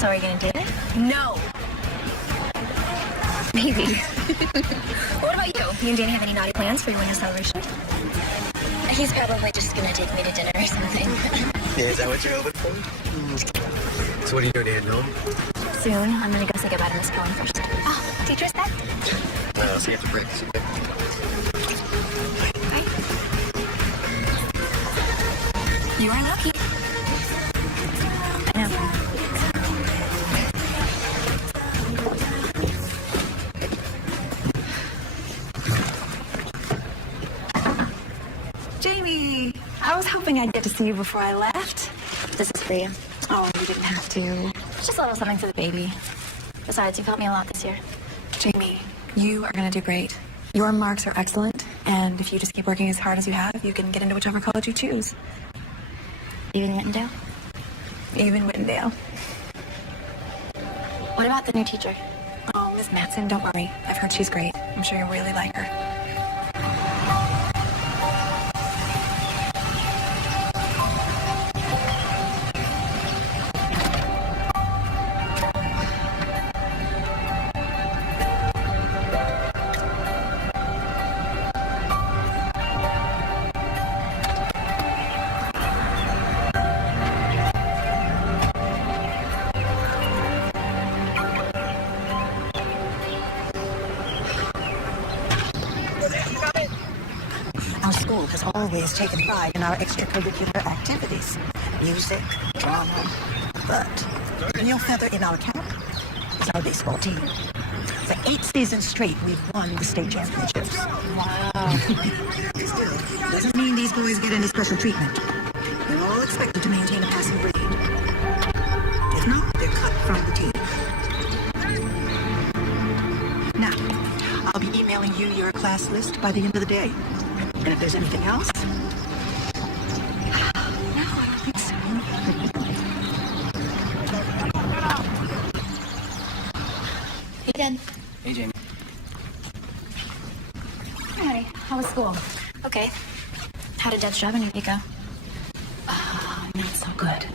So are you gonna do it? No. Maybe. What about you? You and Danny have any naughty plans for your winter celebration? He's probably just gonna take me to dinner or something. Yeah, is that what you're hoping for? So what are you doing here, no? Soon, I'm gonna go say goodbye to Miss Cohen first. Oh, teacher's back. So you have to practice again. Bye. You are lucky. I know. Jamie, I was hoping I'd get to see you before I left. This is for you. Oh, you didn't have to. It's just a little something for the baby. Besides, you've helped me a lot this year. Jamie, you are going to do great. Your marks are excellent, and if you just keep working as hard as you have, you can get into whichever college you choose. Even Whitendale? Even Whitendale. What about the new teacher? Oh, Miss Matson, don't worry. I've heard she's great. I'm sure you'll really like her. Our school has always taken pride in our extracurricular activities. Music, drama. But the real feather in our cap is our baseball team. For 8 seasons straight, we've won the state championships. Wow. Still, doesn't mean these boys get any special treatment. They're all expected to maintain a passing grade. If not, they're cut from the team. Now, I'll be emailing you your class list by the end of the day. And if there's anything else... No, I don't think so. Hey, Dad. Hey, Jamie. Hi. How was school? Okay. How did Dad's job interview go? Not so good.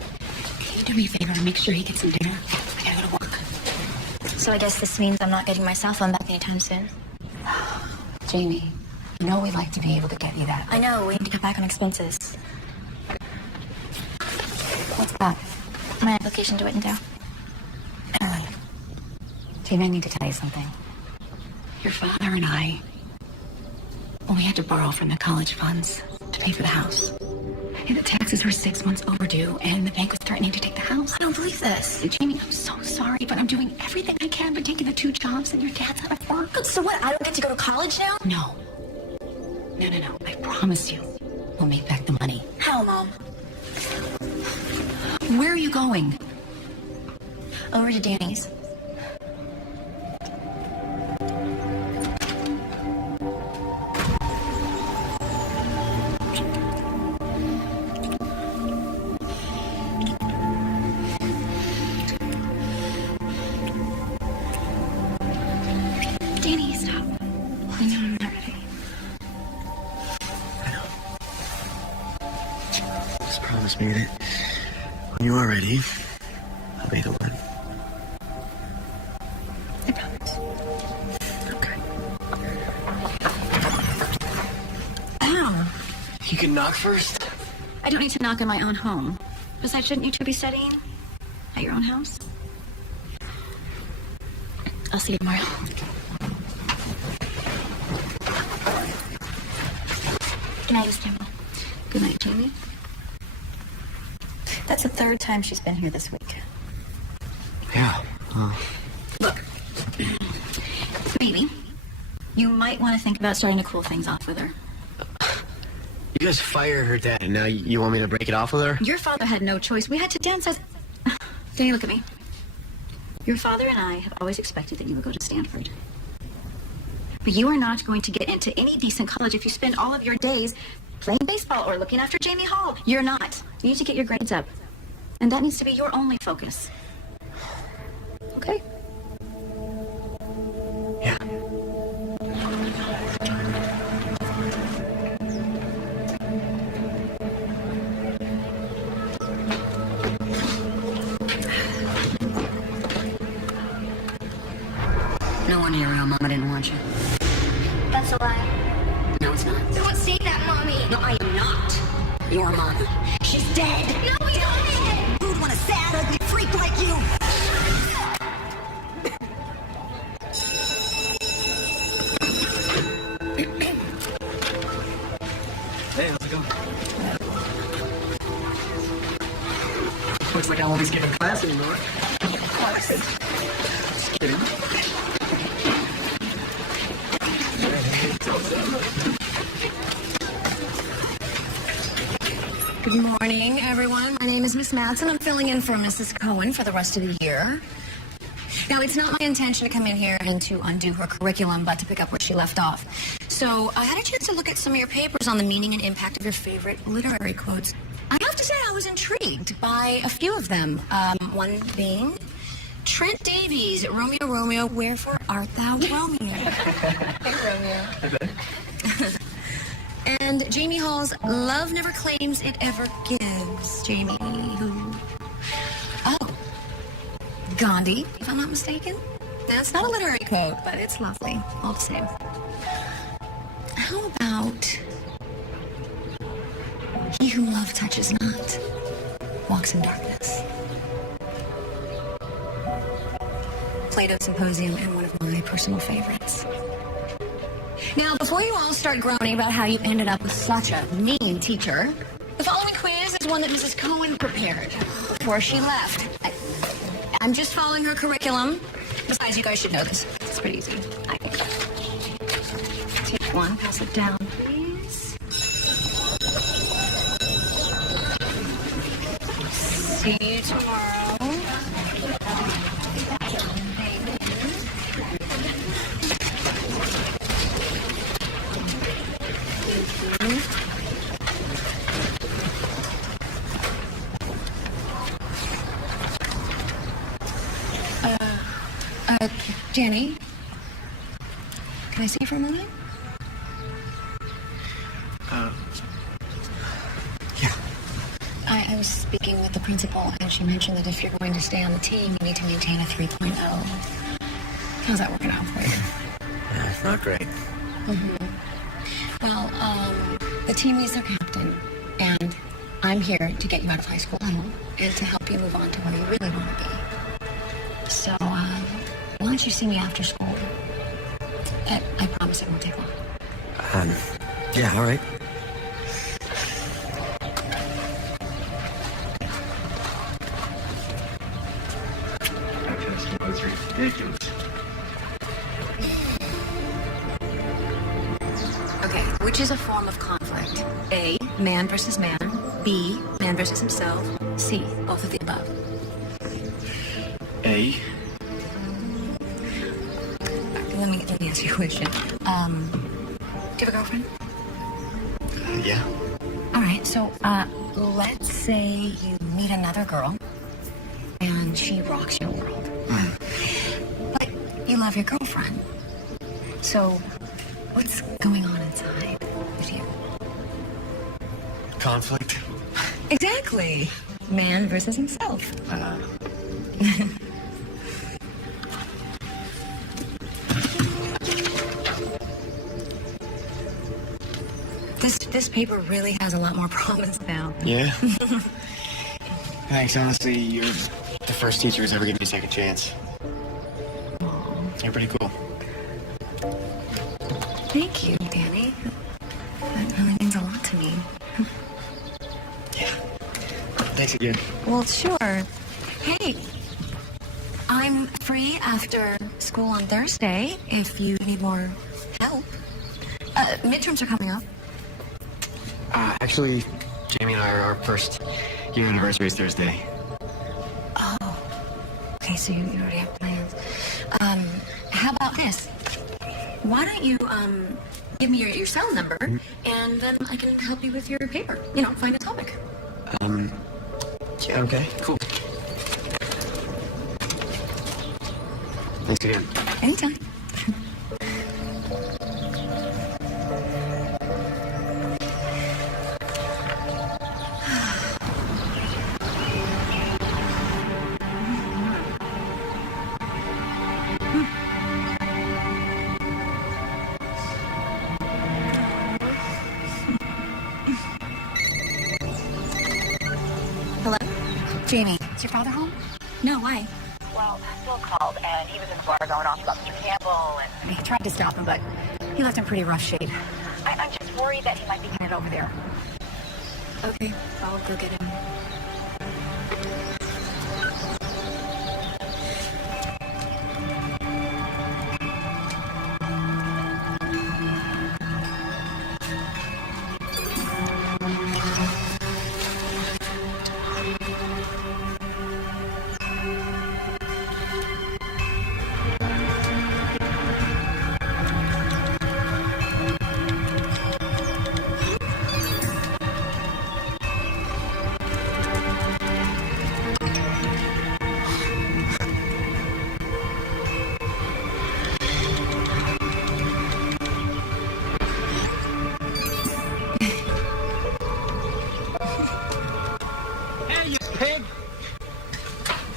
Can you do me a favor and make sure he gets some dinner? I gotta go to work. So I guess this means I'm not getting my cell phone back anytime soon. Jamie, you know we like to be able to get you that. I know. We need to cut back on expenses. What's that? My application to Whitendale. Emily. Jamie, I need to tell you something. Your father and I, well, we had to borrow from the college funds to pay for the house. And the taxes were 6 months overdue, and the bank was threatening to take the house. I don't believe this. Jamie, I'm so sorry, but I'm doing everything I can but taking the 2 jobs, and your dad's out of work. So what? I don't get to go to college now? No. No. I promise you, we'll make back the money. How, Mom? Where are you going? Over to Danny's. Danny, stop. No, I'm not ready. I know. Just promise me that when you are ready, I'll be the one. I promise. Okay. Ow! You can knock first. I don't need to knock on my own home. Besides, shouldn't you two be studying at your own house? I'll see you tomorrow. Good night, Miss Campbell. Good night, Jamie. That's the 3rd time she's been here this week. Yeah. Look, maybe you might want to think about starting to cool things off with her. You guys fire her dad, and now you want me to break it off with her? Your father had no choice. We had to dance as... Danny, look at me. Your father and I have always expected that you would go to Stanford. But you are not going to get into any decent college if you spend all of your days playing baseball or looking after Jamie Hall. You're not. You need to get your grades up. And that needs to be your only focus. Okay? Yeah. No wonder your real mama didn't want you. That's a lie. No, it's not. Don't say that, Mommy. No, I am not your mama. She's dead. No, we don't. Who'd want a sad, ugly freak like you? Hey, how's it going? Looks like I won't be skipping class anymore. Just kidding. Good morning, everyone. My name is Miss Madsen. I'm filling in for Mrs. Cohen for the rest of the year. Now, it's not my intention to come in here and to undo her curriculum, but to pick up where she left off. So, I had a chance to look at some of your papers on the meaning and impact of your favorite literary quotes. I have to say I was intrigued by a few of them. One being, Trent Davies, Romeo, Romeo, wherefore art thou Romeo? Hey, Romeo. And Jamie Hall's love never claims, it ever gives. Jamie, who? Oh, Gandhi, if I'm not mistaken. That's not a literary quote, but it's lovely, all the same. How about, he whom love touches not walks in darkness? Plato's Symposium, and one of my personal favorites. Now, before you all start groaning about how you ended up with such a mean teacher, the following quiz is one that Mrs. Cohen prepared before she left. I'm just following her curriculum. Besides, you guys should know this. It's pretty easy, I think. Take one, pass it down, please. See you tomorrow. Jenny, can I see you for a moment? Yeah. I was speaking with the principal, and she mentioned that if you're going to stay on the team, you need to maintain a 3.0. How's that working out for you? Not great. Well, the team needs their captain, and I'm here to get you out of high school and to help you move on to where you really want to be. So, why don't you see me after school? I promise it won't take long. Yeah, all right. That was ridiculous. Okay, which is a form of conflict? A, man versus man. B, man versus himself. C, both of the above. A. Let me ask you a question. Do you have a girlfriend? Yeah. All right, so let's say you meet another girl, and she rocks your world. But you love your girlfriend. So what's going on inside with you? Conflict. Exactly. Man versus himself. This paper really has a lot more promise now. Yeah. Thanks. Honestly, you're the first teacher who's ever given me a second chance. You're pretty cool. Thank you, Danny. That really means a lot to me. Yeah. Thanks again. Well, sure. Hey, I'm free after school on Thursday if you need more help. Midterms are coming up. Actually, Jamie and I are our first year anniversary is Thursday. Oh. Okay, so you already have plans. How about this? Why don't you, give me your cell number, and then I can help you with your paper. You know, find a topic. Yeah, okay, cool. Thanks again. Anytime. Jamie, is your father home? No, why? Well, Bill called, and he was in the bar going off about Mr. Campbell, and He tried to stop him, but he left in pretty rough shape. I'm just worried that he might be headed over there. Okay, I'll go get him. Hey, you pig!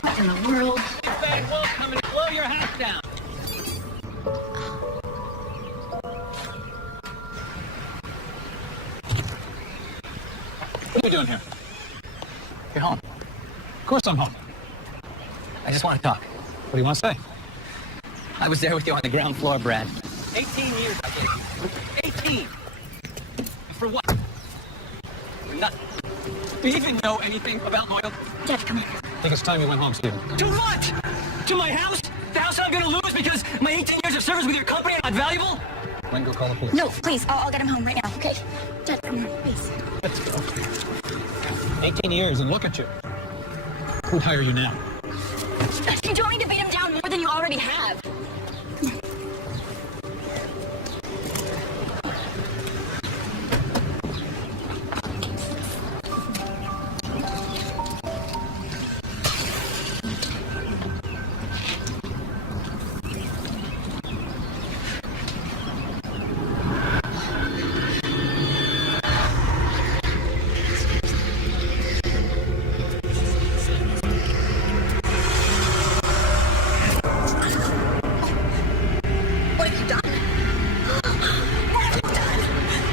What in the world? Bad wolf coming to blow your house down! What are you doing here? You're home. Of course I'm home. I just want to talk. What do you want to say? I was there with you on the ground floor, Brad. 18 years I gave you. 18! For what? For nothing. Do you even know anything about loyalty? Dad, come on. I think it's time you went home, Stephen. To what? To my house? The house I'm gonna lose because my 18 years of service with your company are not valuable? When go call the police. No, please, I'll get him home right now, okay? Dad, come on, please. Let's go. 18 years and look at you. Who'd hire you now? You don't need to beat him down more than you already have. What have you done? What have you done?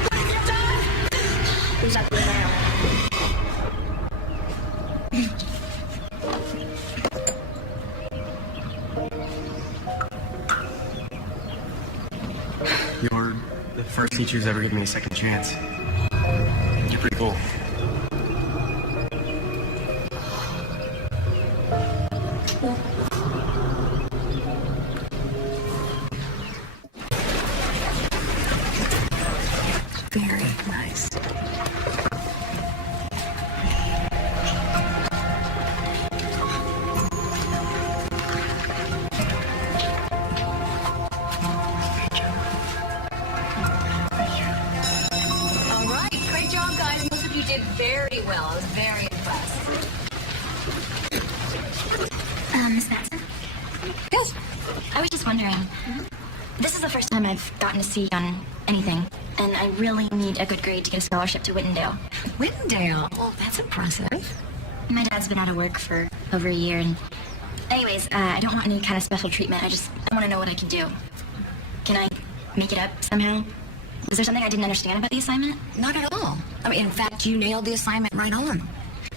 What have you done? Who's up there now? You're the first teacher who's ever given me a second chance. You're pretty cool. Very nice. All right, great job, guys. Most of you did very well. I was very impressed. Miss Matson? Yes. I was just wondering. This is the first time I've gotten a C on anything, and I really need a good grade to get a scholarship to Whitendale. Whitendale. Well, that's impressive. My dad's been out of work for over a year, and anyways, I don't want any kind of special treatment. I want to know what I can do. Can I make it up somehow? Was there something I didn't understand about the assignment? Not at all. I mean, in fact, you nailed the assignment right on.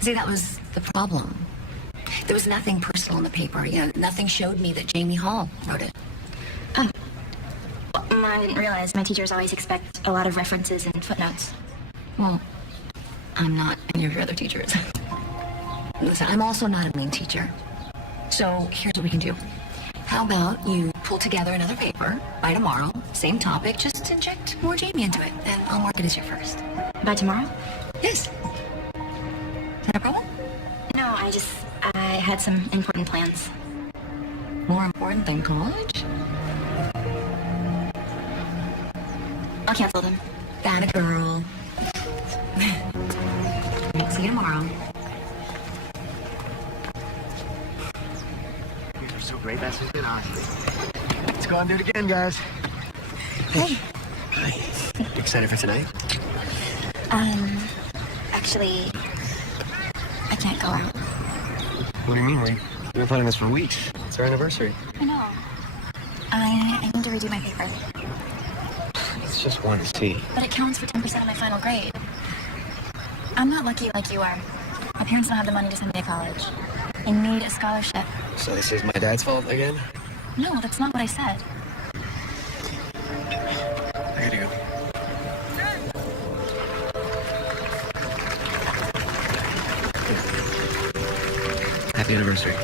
See, that was the problem. There was nothing personal in the paper. You know, nothing showed me that Jamie Hall wrote it. Oh. Well, I didn't realize my teachers always expect a lot of references and footnotes. Well, I'm not any of your other teachers. Listen, I'm also not a mean teacher. So here's what we can do. How about you pull together another paper by tomorrow, same topic, just inject more Jamie into it, and I'll mark it as your first. By tomorrow? Yes. Is that a problem? No, I had some important plans. More important than college? I'll cancel them. That a girl. See you tomorrow. You're so great, that's just been honestly. Let's go and do it again, guys. Hey. Hi. You excited for tonight? Actually, I can't go out. What do you mean? We've been planning this for weeks. It's our anniversary. I know. I need to redo my paper. It's just one C. But it counts for 10% of my final grade. I'm not lucky like you are. My parents don't have the money to send me to college. I need a scholarship. So this is my dad's fault again? No, that's not what I said. I gotta go. Happy anniversary.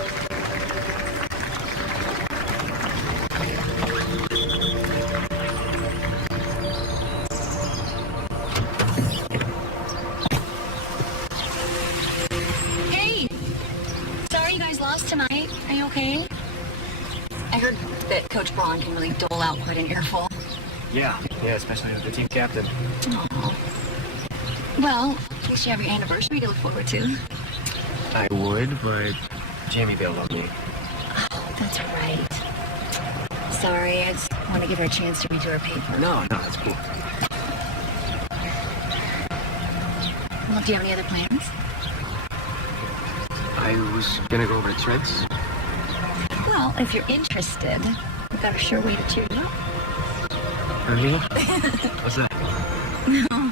Hey! Sorry you guys lost tonight. Are you okay? I heard that Coach Braun can really dole out quite an earful. Yeah, especially with the team captain. Well, at least you have your anniversary to look forward to. I would, but Jamie bailed on me. That's right. Sorry, I just want to give her a chance to redo her paper. No, that's cool. Well, do you have any other plans? I was gonna go over to Trent's. Well, if you're interested, we've got a sure way to cheer you up. Really? What's that?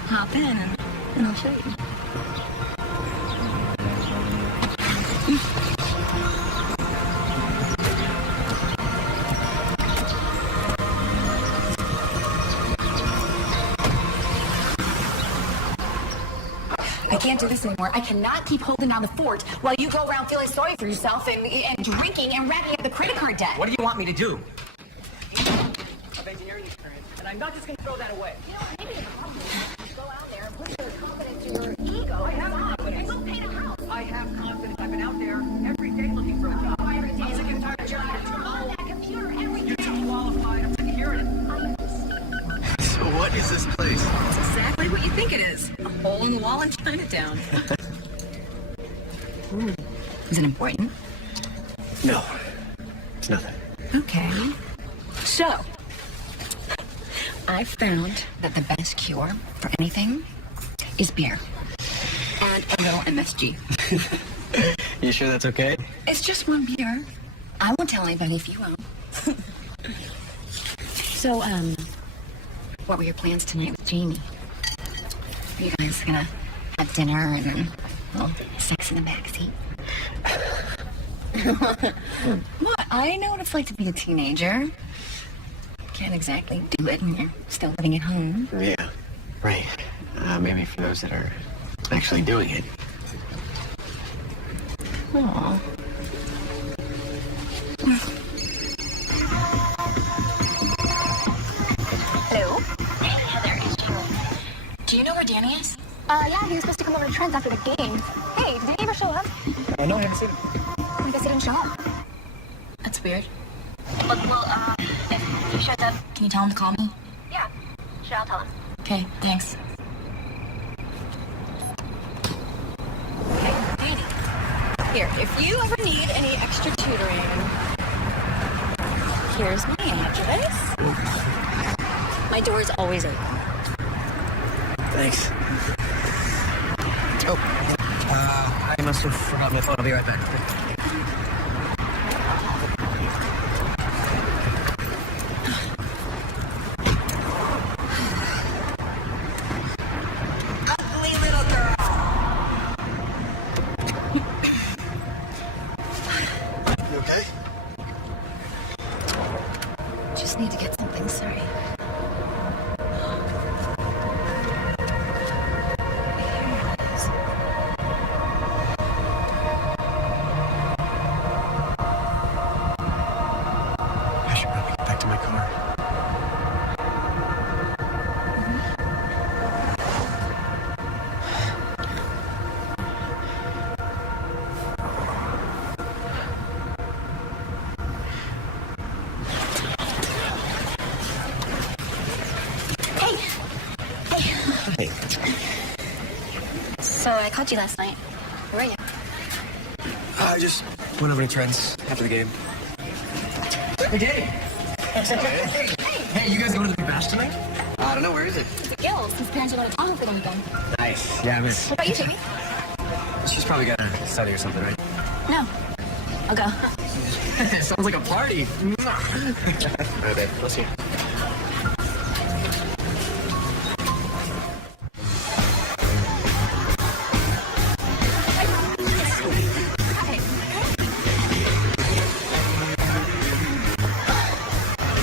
Hop in and I'll show you. I can't do this anymore. I cannot keep holding down the fort while you go around feeling sorry for yourself and drinking and racking up the credit card debt. What do you want me to do? Of engineering experience, and I'm not just going to throw that away. You know, maybe go out there and put your confidence in your ego. I have confidence. Go paint a house. I have confidence. I've been out there every day looking for a job. I'm sick and tired of hearing it. On that computer every You're too qualified. I'm sick of hearing it. So what is this place? It's exactly what you think it is. A hole in the wall in Chinatown. Is it important? No, it's nothing. Okay. So, I found that the best cure for anything is beer. And a little MSG. You sure that's okay? It's just one beer. I won't tell anybody if you won't. So, what were your plans tonight with Jamie? Are you guys gonna have dinner and then, well, sex in the backseat? What? I know what it's like to be a teenager. Can't exactly do it when you're still living at home. Yeah, right. Maybe for those that are actually doing it. Aw. Hello? Hey, Heather, it's Jamie. Do you know where Danny is? Yeah, he was supposed to come over to Trent's after the game. Hey, did he ever show up? No, I haven't seen him. I guess he didn't show up. That's weird. Well, if he shows up, can you tell him to call me? Yeah, sure, I'll tell him. Okay, thanks. Hey, Danny. Here, if you ever need any extra tutoring, here's my address. My door's always open. Thanks. Oh, I must have forgotten my phone. I'll be right back. Ugly little girl. You okay? Just need to get something straight. I should probably get back to my car. Hey. So I called you last night. Where were you? I just went over to Trent's after the game. Hey, you guys going to the big bash tonight? I don't know. Where is it? It's at Gil's. His parents are going to Tahoe for the weekend. Nice. Yeah, I miss. What about you, Jamie? She's probably got a study or something, right? No. I'll go. Sounds like a party. All right, babe. Let's see.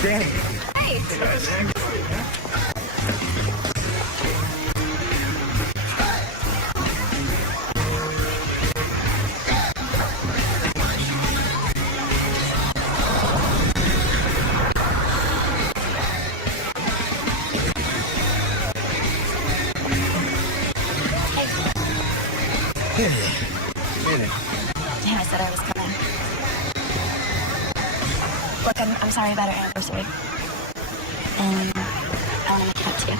Danny. Hey. Hey there. Damn, I said I was coming. Look, I'm sorry about our anniversary. And I want to make it up to you.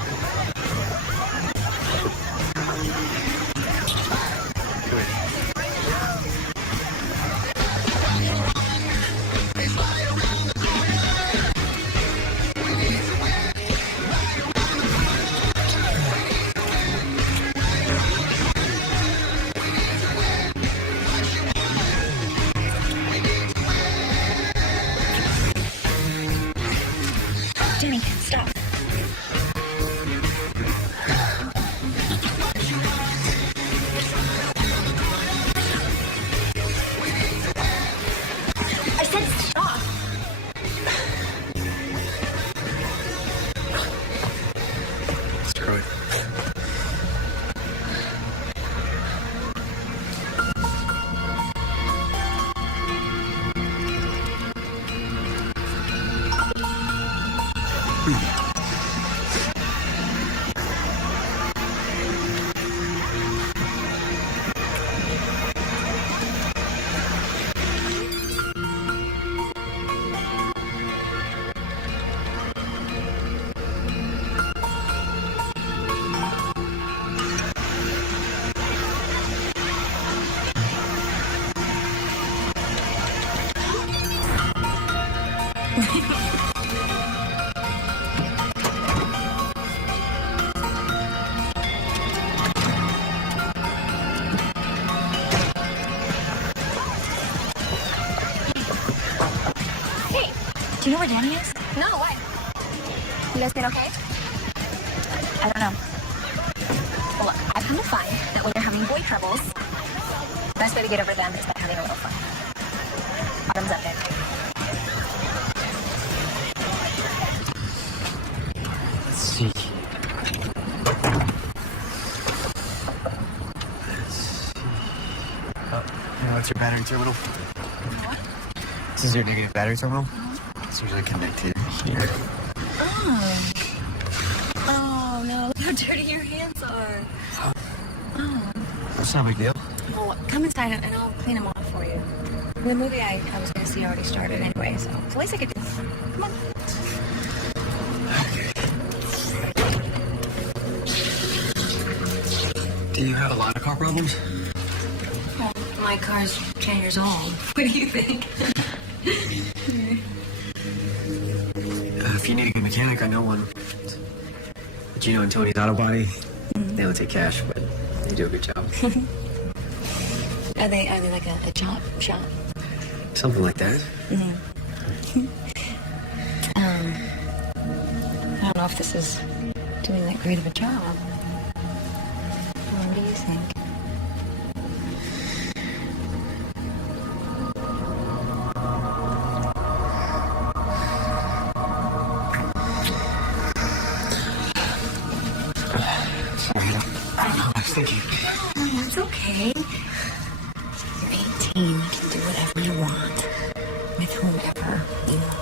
Danny, stop. I said stop. Screw it. Hey, do you know where Danny is? No, why? You guys been okay? I don't know. Well, look, I've come to find that when you're having boy troubles, the best way to get over them is by having a little fun. Bottoms up, babe. Let's see. You know, it's your battery terminal. What? This is your negative battery terminal. It's usually connected here. Oh, no. Look how dirty your hands are. Oh. That's not a big deal. Well, come inside and I'll clean them off for you. The movie I was going to see already started anyway, so it's the least I could do. Come on. Do you have a lot of car problems? Well, my car's 10 years old. What do you think? If you need a good mechanic, I know one. Gino and Tony's Auto Body. They don't take cash, but they do a good job. Are they like a chop shop? Something like that. I don't know if this is doing that great of a job. What do you think? Sorry, I don't know what I was thinking. Oh, it's okay. You're 18. You can do whatever you want with whomever you want.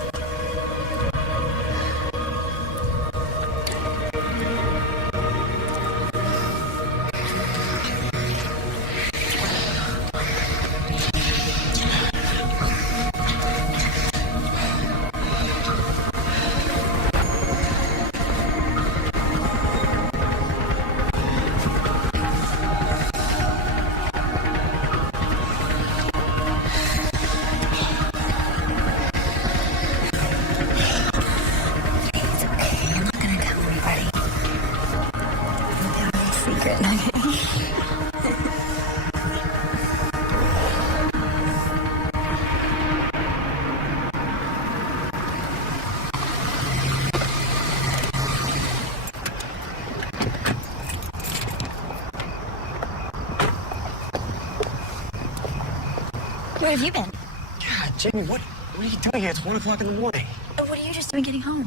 Where have you been? God, Jamie, what are you doing here? It's 1 o'clock in the morning. Oh, what are you just doing getting home?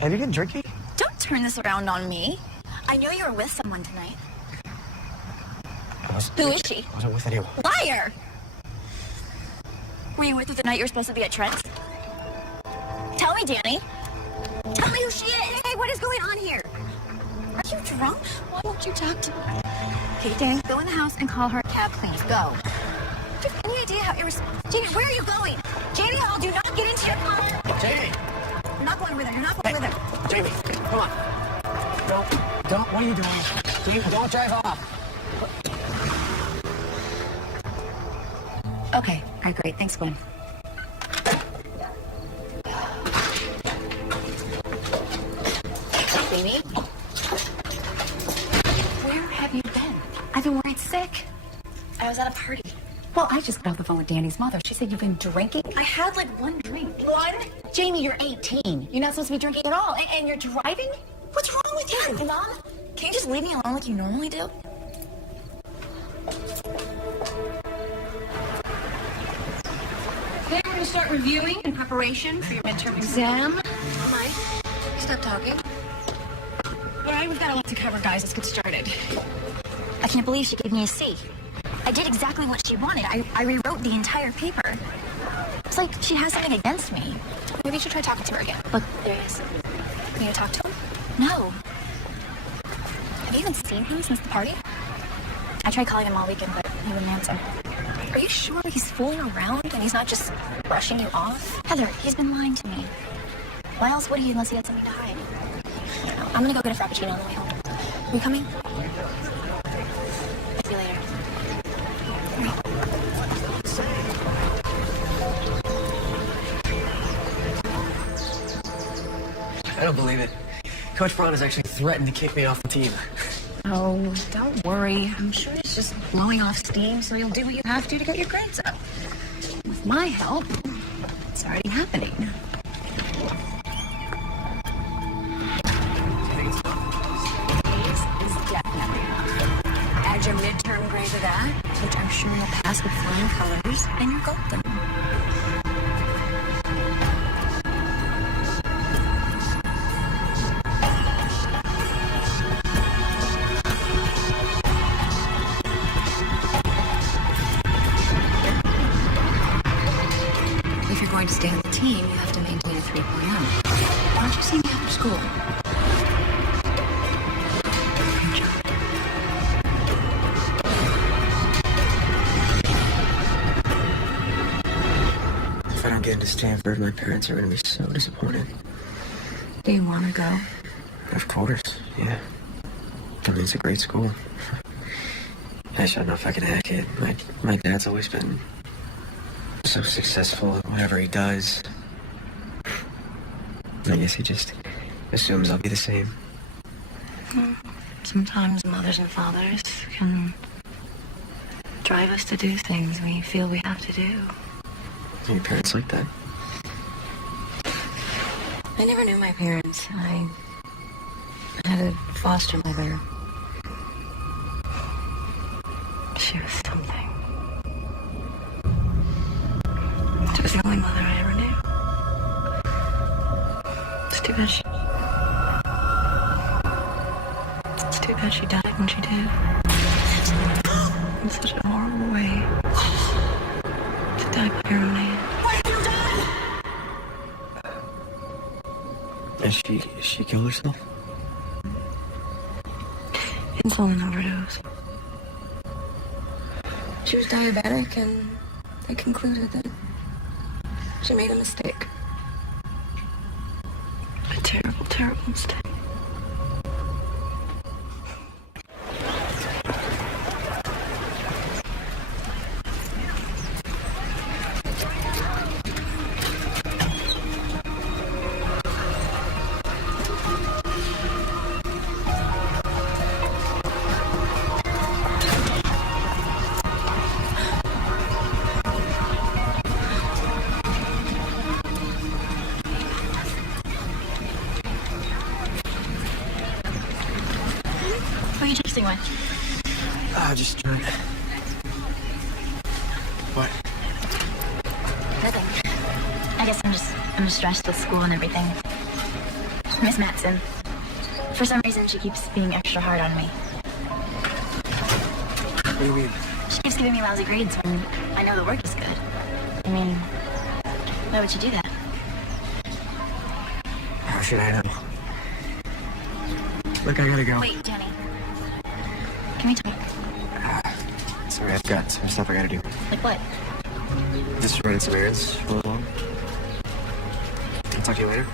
Have you been drinking? Don't turn this around on me. I knew you were with someone tonight. Who is she? I wasn't with anyone. Liar! Were you with her the night you were supposed to be at Trent's? Tell me, Danny. Tell me who she is. Hey, what is going on here? Are you drunk? Why won't you talk to me? Okay, Danny, go in the house and call her a cab, please. Go. Do you have any idea how irresponsible? Jamie, where are you going? Jamie Hall, do not get into your car. Jamie! You're not going with her. You're not going with her. Jamie, come on. Don't, what are you doing? Jamie, don't drive off. Okay. All right, great. Thanks, Gwen. Jamie? Where have you been? I've been worried sick. I was at a party. Well, I just got off the phone with Danny's mother. She said you've been drinking. I had like one drink. One? Jamie, you're 18. You're not supposed to be drinking at all. And you're driving? What's wrong with you? Mom, can you just leave me alone like you normally do? Okay, we're going to start reviewing in preparation for your midterm exam. Mike, stop talking. All right, we've got a lot to cover, guys. Let's get started. I can't believe she gave me a C. I did exactly what she wanted. I rewrote the entire paper. It's like she has something against me. Maybe you should try talking to her again. Look, there he is. Can you talk to him? No. Have you even seen him since the party? I tried calling him all weekend, but he wouldn't answer. Are you sure he's fooling around and he's not just brushing you off? Heather, he's been lying to me. Why else would he unless he had something to hide? I don't know. I'm gonna go get a Frappuccino on the way home. Are you coming? See you later. I don't believe it. Coach Braun has actually threatened to kick me off the team. Oh, don't worry. I'm sure he's just blowing off steam, so you'll do what you have to get your grades up. With my help, it's already happening. Is definitely enough. Add your midterm grade to that, which I'm sure you'll pass with flying colors, and you're golden. If you're going to stay on the team, you have to maintain a 3.0. Why don't you see me after school? Good job. If I don't get into Stanford, my parents are going to be so disappointed. Do you want to go? Of course, yeah. I mean, it's a great school. I just don't know if I can hack it. My dad's always been so successful at whatever he does. I guess he just assumes I'll be the same. Sometimes mothers and fathers can drive us to do things we feel we have to do. Are your parents like that? I never knew my parents. I had a foster mother. She was something. She was the only mother I ever knew. It's too bad she died when she did. In such a horrible way. To die by her own hand. And she killed herself? Insulin overdose. She was diabetic, and they concluded that she made a mistake. A terrible, terrible mistake. Who are you texting with? Just trying. What? Nothing. I guess I'm just stressed with school and everything. Miss Matson, for some reason she keeps being extra hard on me. What do you mean? She keeps giving me lousy grades when I know the work is good. I mean, why would she do that? How should I know? Look, I gotta go. Wait, Jenny. Can we talk? Sorry, I've got some stuff I gotta do. Like what? Just running some errands for a little while. I'll talk to you later.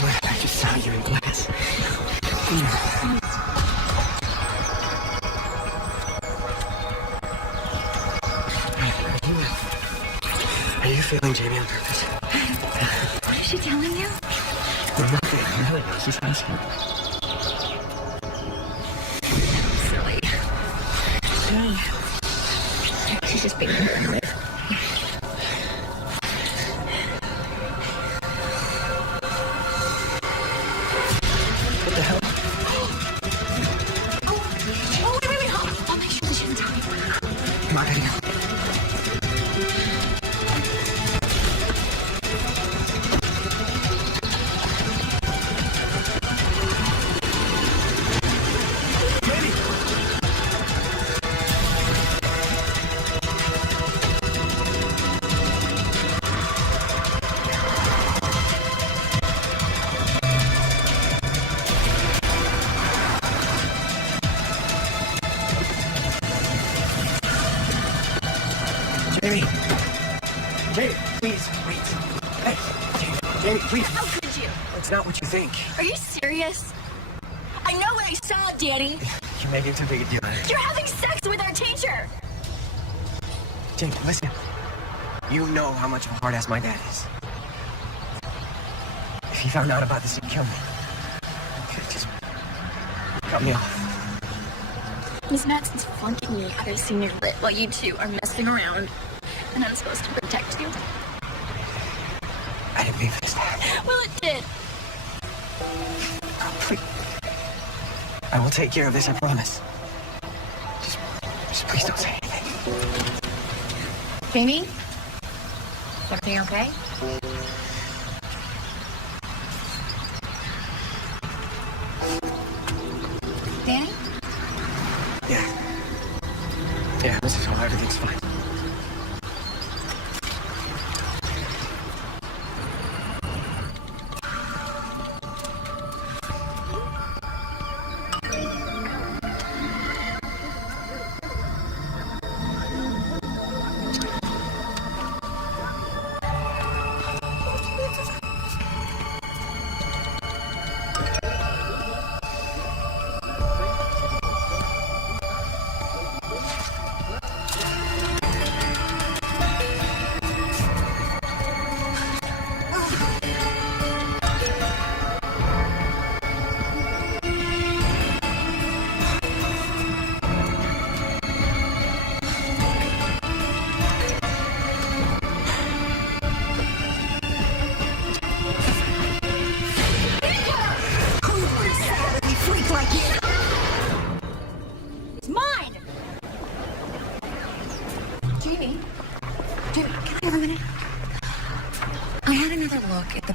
I just saw you in class. Are you feeling Jamie on purpose? What is she telling you? Nothing, really. She's asking. Silly. She's just being paranoid. What the hell? Oh, wait. I'll make sure that she doesn't tell me. Come on, hang on. Jamie! Jamie, please, wait. Hey, Jamie, please. How could you? It's not what you think. Are you serious? I know what I saw, Danny. You're making too big a deal out of it. You're having sex with our teacher. Jamie, listen. You know how much of a hard ass my dad is. If he found out about this, he'd kill me. He'd just cut me off. Miss Matson's flunking me out of senior lit while you two are messing around. And I'm supposed to protect you? I didn't mean this. Well, it did. Please. I will take care of this, I promise. Just please don't say anything. Jamie? Everything okay? Danny? Yeah, this is all. Everything's fine.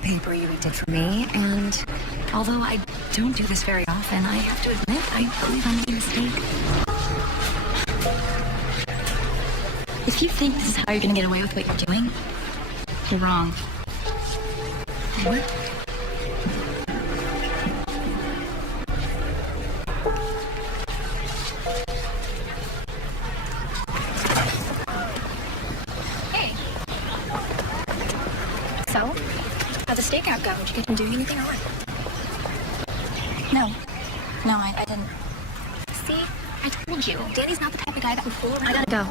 paper you did for me, and although I don't do this very often, I have to admit, I believe I made a mistake. If you think this is how you're gonna get away with what you're doing, you're wrong. What? Hey. So, how'd the stakeout go? Did you get him doing anything or what? No, I didn't. See? I told you. Danny's not the type of guy that would fool around. I gotta go.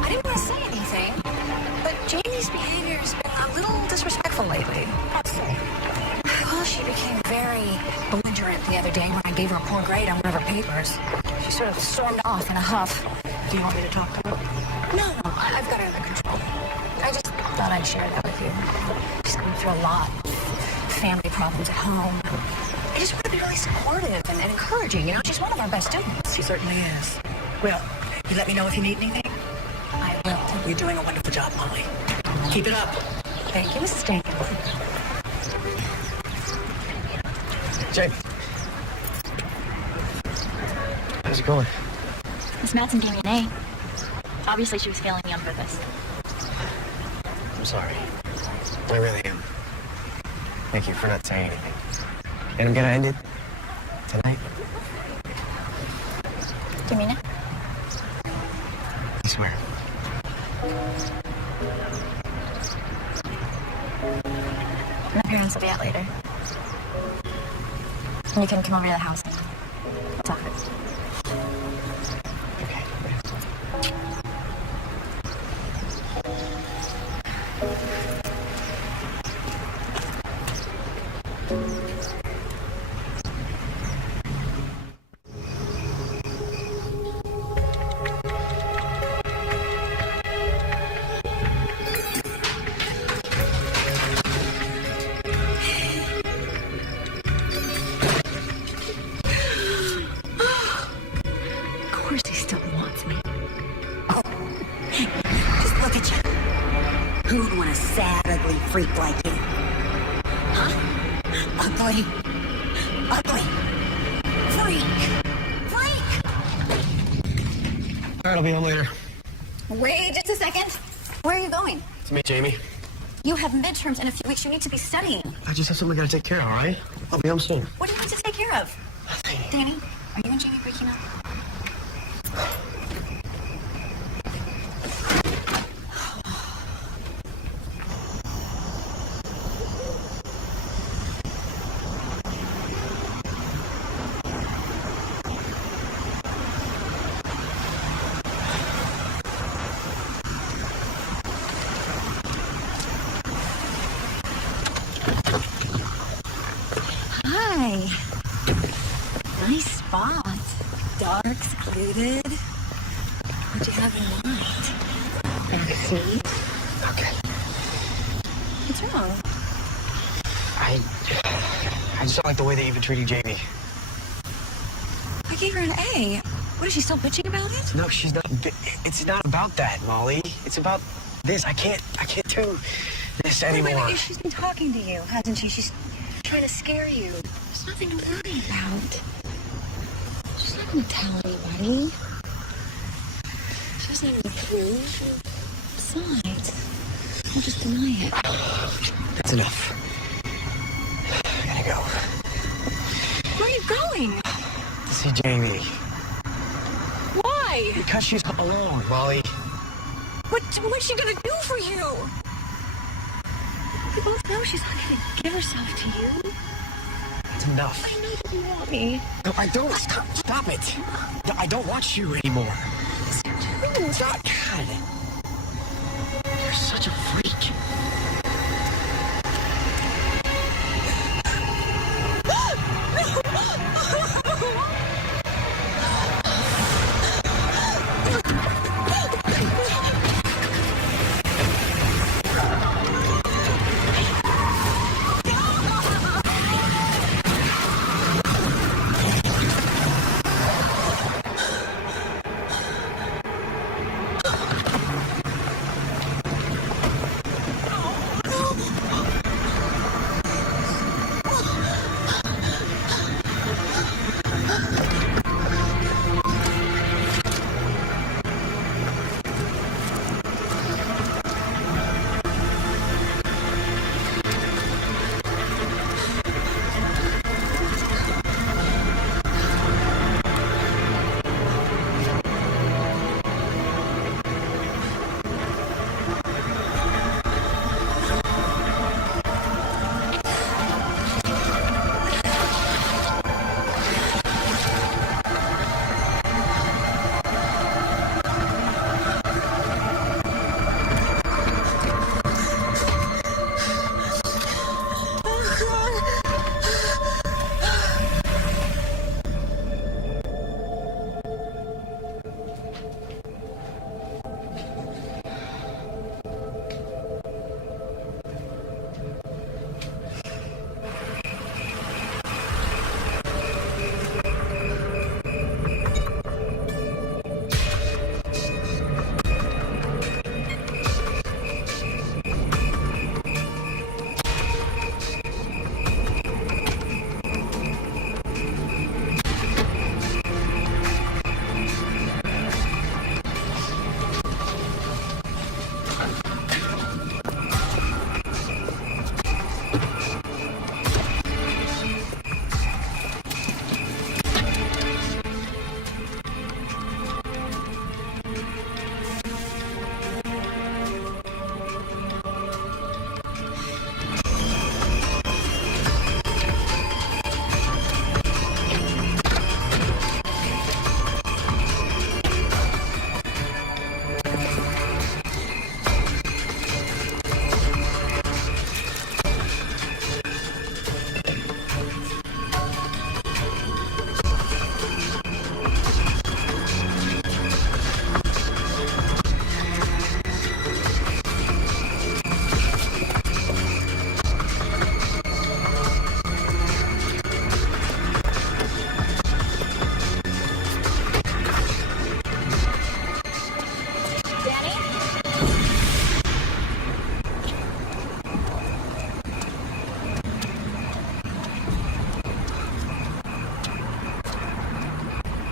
I didn't want to say anything, but Jamie's behavior has been a little disrespectful lately. Well, she became very belligerent the other day when I gave her a poor grade on one of her papers. She sort of stormed off in a huff. Do you want me to talk to her? No, I've got her under control. I just thought I'd share that with you. She's going through a lot. Family problems at home. I just want to be really supportive and encouraging. You know, she's one of our best students. She certainly is. Well, you let me know if you need anything. I will. You're doing a wonderful job, Molly. Keep it up. Thank you, Mrs. Jenkins. Jake. How's it going? Miss Madsen gave me an A. Obviously, she was failing me on purpose. I'm sorry. I really am. Thank you for not saying anything. And I'm gonna end it tonight. Do you mean it? I swear. My parents will be out later. And you can come over to the house and talk. Okay. Of course he still wants me. Just look at you. Who'd want a sad, ugly freak like you? Huh? Ugly. Ugly. Freak. Freak! All right, I'll be home later. Wait just a second. Where are you going? To meet Jamie. You have midterms in a few weeks. You need to be studying. I just have something I gotta take care of, all right? I'll be home soon. What do you need to take care of? Danny, are you and Jamie breaking up? Hi. Nice spot. Dark, secluded. What'd you have in mind? Backseat. Okay. What's wrong? I just don't like the way that you've been treating Jamie. I gave her an A. What, is she still bitching about it? No, she's not. It's not about that, Molly. It's about this. I can't do this anymore. Wait, she's been talking to you, hasn't she? She's trying to scare you. There's nothing to worry about. She's not going to tell anybody. She doesn't even approve. Besides, I'll just deny it. That's enough. I gotta go. Where are you going? To see Jamie. Why? Because she's alone, Molly. What's she going to do for you? We both know she's not going to give herself to you. It's enough. I know that you want me. No, I don't. Stop it. No, I don't want you anymore. Stop. God. You're such a freak.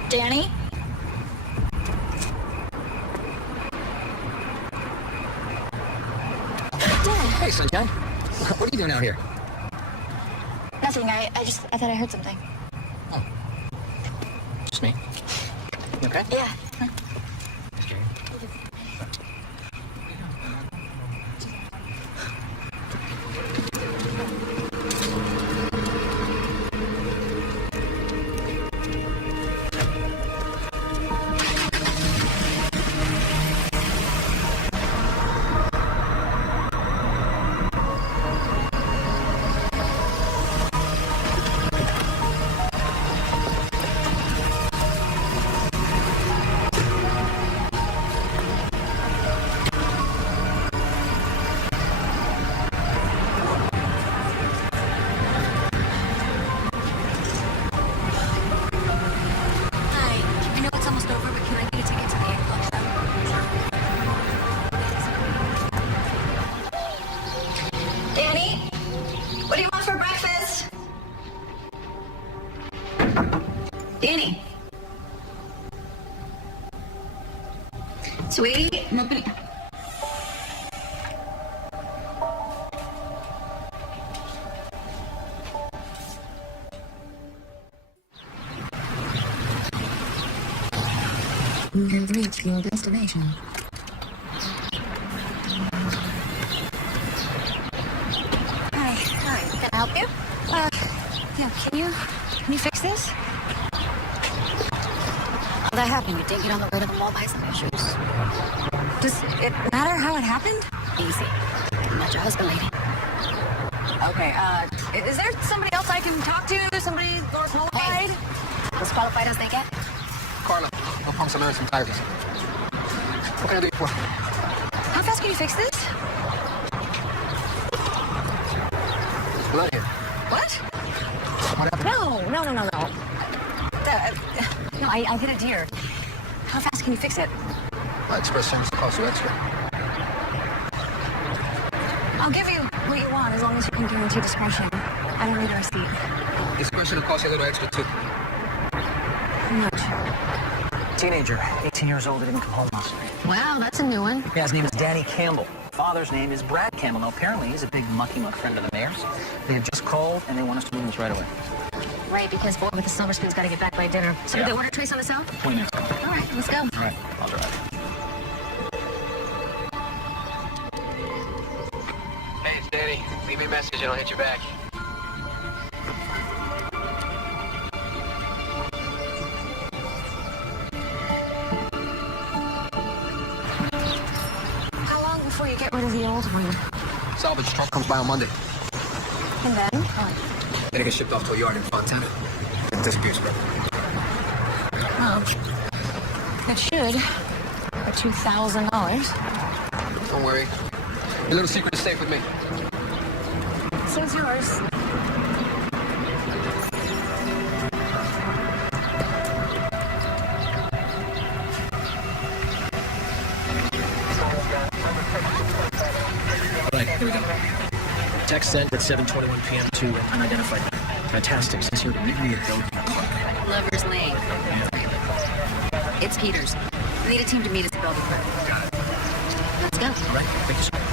Danny? Hey, Sunshine. What are you doing out here? Nothing. I thought I heard something. Just me. You okay? Yeah. Hi. I know it's almost over, but can I get a ticket to the 8 o'clock show? Danny? What do you want for breakfast? Danny? Sweetie? Nothing. You have reached your destination. Hi. Can I help you? Yeah, can you fix this? How'd that happen? You didn't get on the way to the mall, buy some shoes. Does it matter how it happened? Easy. I'm not your husband, lady. Okay, is there somebody else I can talk to? Somebody more qualified? As qualified as they get? Carla, I'll pump some air and some tires. What can I do for? How fast can you fix this? Blood here. What? What happened? No. No, I hit a deer. How fast can you fix it? My express service costs you extra. I'll give you what you want as long as you can guarantee discretion. I don't need a receipt. Discretion will cost you a little extra, too. How much? Teenager, 18 years old, didn't come home last night. Wow, that's a new one. Yeah, his name is Danny Campbell. Father's name is Brad Campbell. Now, apparently, he's a big mucky muck friend of the mayor's. They had just called, and they want us to move this right away. Right, because boy with the silver spoon's got to get back by dinner. So Yeah. the order trace on the cell? 20 minutes. All All right, let's go. right, I'll drive. Hey, it's Danny. Leave me a message and I'll hit you back. How long before you get rid of the old one? Salvage truck comes by on Monday. And then? Then it gets shipped off to a yard in Fontana. It disappears, bro. Oh. It should. For $2,000. Don't worry. Your little secret is safe with me. So it's yours. All right, here we go. Text sent at 7:21 p.m. to an unidentified man. Fantastic. Says here to meet me at Bellevue Park. Lover's Lane. It's Peters. We need a team to meet us at Bellevue Park. Let's go. All right, thank you so much.